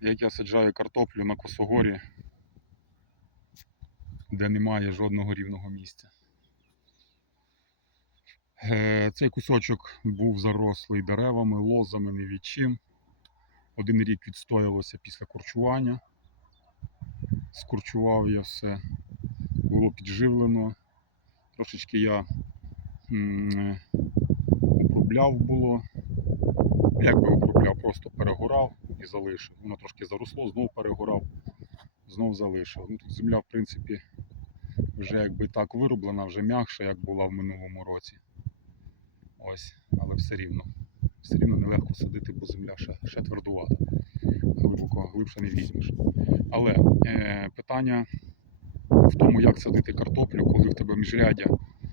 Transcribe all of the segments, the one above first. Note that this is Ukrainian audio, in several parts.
як я саджаю картоплю на косогорі, де немає жодного рівного місця. Е, Цей кусочок був зарослий деревами, лозами, не від чим. Один рік відстоялося після корчування. Скорчував я все, було підживлено. Трошечки я е, обробляв було. Як би обробляв, просто перегорав і залишив. Воно трошки заросло, знову перегорав, знов залишив. Ну, тут земля, в принципі, вже якби так вироблена, вже м'якша, як була в минулому році. Ось, але все рівно. Все рівно нелегко садити, бо земля ще, ще твердувата. Глибоко, глибше не візьмеш. Але е, питання в тому, як садити картоплю, коли в тебе міжрядя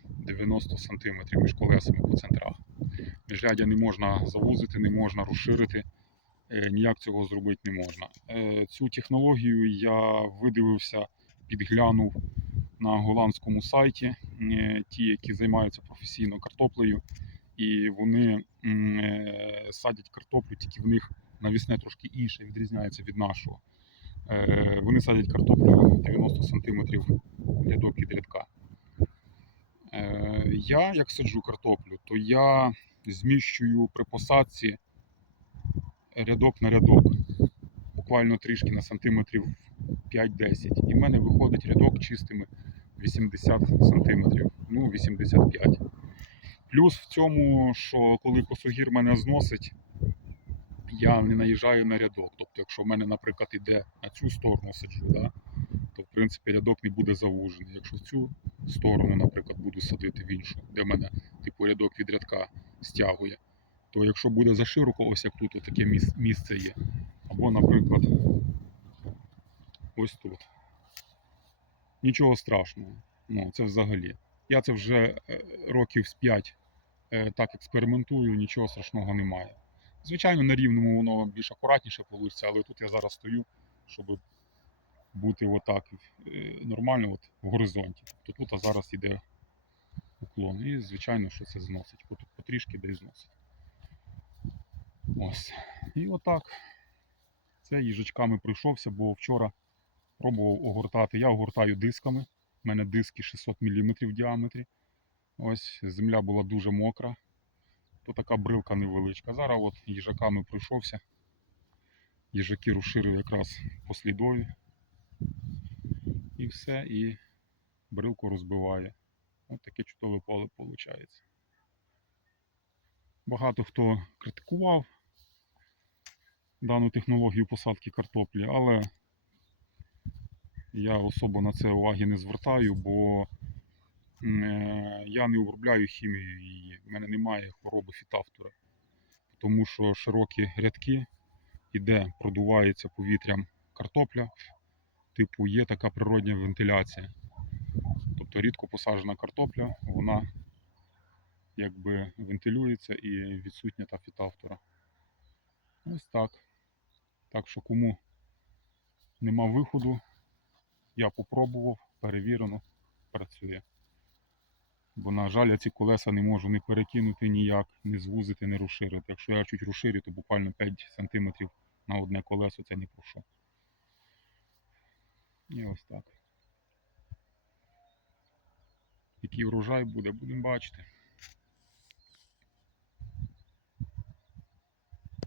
90 см між колесами по центрах. Міжрядя не можна завузити, не можна розширити, е, ніяк цього зробити не можна. Е, Цю технологію я видивився, підглянув на голландському сайті, е, ті, які займаються професійно картоплею, і вони садять картоплю, тільки в них навісне трошки інше, відрізняється від нашого. Вони садять картоплю 90 см рядок від рядка. Я, як саджу картоплю, то я зміщую при посадці рядок на рядок, буквально трішки на сантиметрів 5-10. І в мене виходить рядок чистими 80 сантиметрів, ну 85. Плюс в цьому, що коли косогір мене зносить, я не наїжджаю на рядок. Тобто, якщо в мене, наприклад, іде на цю сторону саджу, да, то в принципі рядок не буде завужений. Якщо в цю сторону, наприклад, буду садити в іншу, де в мене типу рядок від рядка стягує, то якщо буде зашироко, ось як тут таке місце є, або, наприклад, ось тут. Нічого страшного. Ну, це взагалі. Я це вже е, років з 5 е, так експериментую, нічого страшного немає. Звичайно, на рівному воно більш акуратніше вийде, але тут я зараз стою, щоб бути отак е, нормально от, в горизонті. Тобто тут а зараз іде уклон. І, звичайно, що це зносить. От Потрішки де зносить. Ось. І отак. Це їжачками пройшовся, бо вчора пробував огортати. Я огортаю дисками. У мене диски 600 мм в діаметрі. Ось земля була дуже мокра. То така брилка невеличка. Зараз от їжаками пройшовся. Їжаки розширили якраз послідові. І все, і брилку розбиває. Ось таке чудове поле виходить. Багато хто критикував дану технологію посадки картоплі, але я особо на це уваги не звертаю, бо е, я не обробляю хімією її. У мене немає хвороби фітавтора. Тому що широкі рядки, іде, продувається повітрям картопля, типу є така природня вентиляція. Тобто рідко посаджена картопля, вона якби вентилюється і відсутня та фітавтора. Ось так. Так що кому нема виходу, я попробував, перевірено, працює. Бо, на жаль, я ці колеса не можу не перекинути ніяк, не звузити, не розширити. Якщо я чуть розширю, то буквально 5 см на одне колесо це не прошу. І ось так. Який врожай буде, будемо бачити.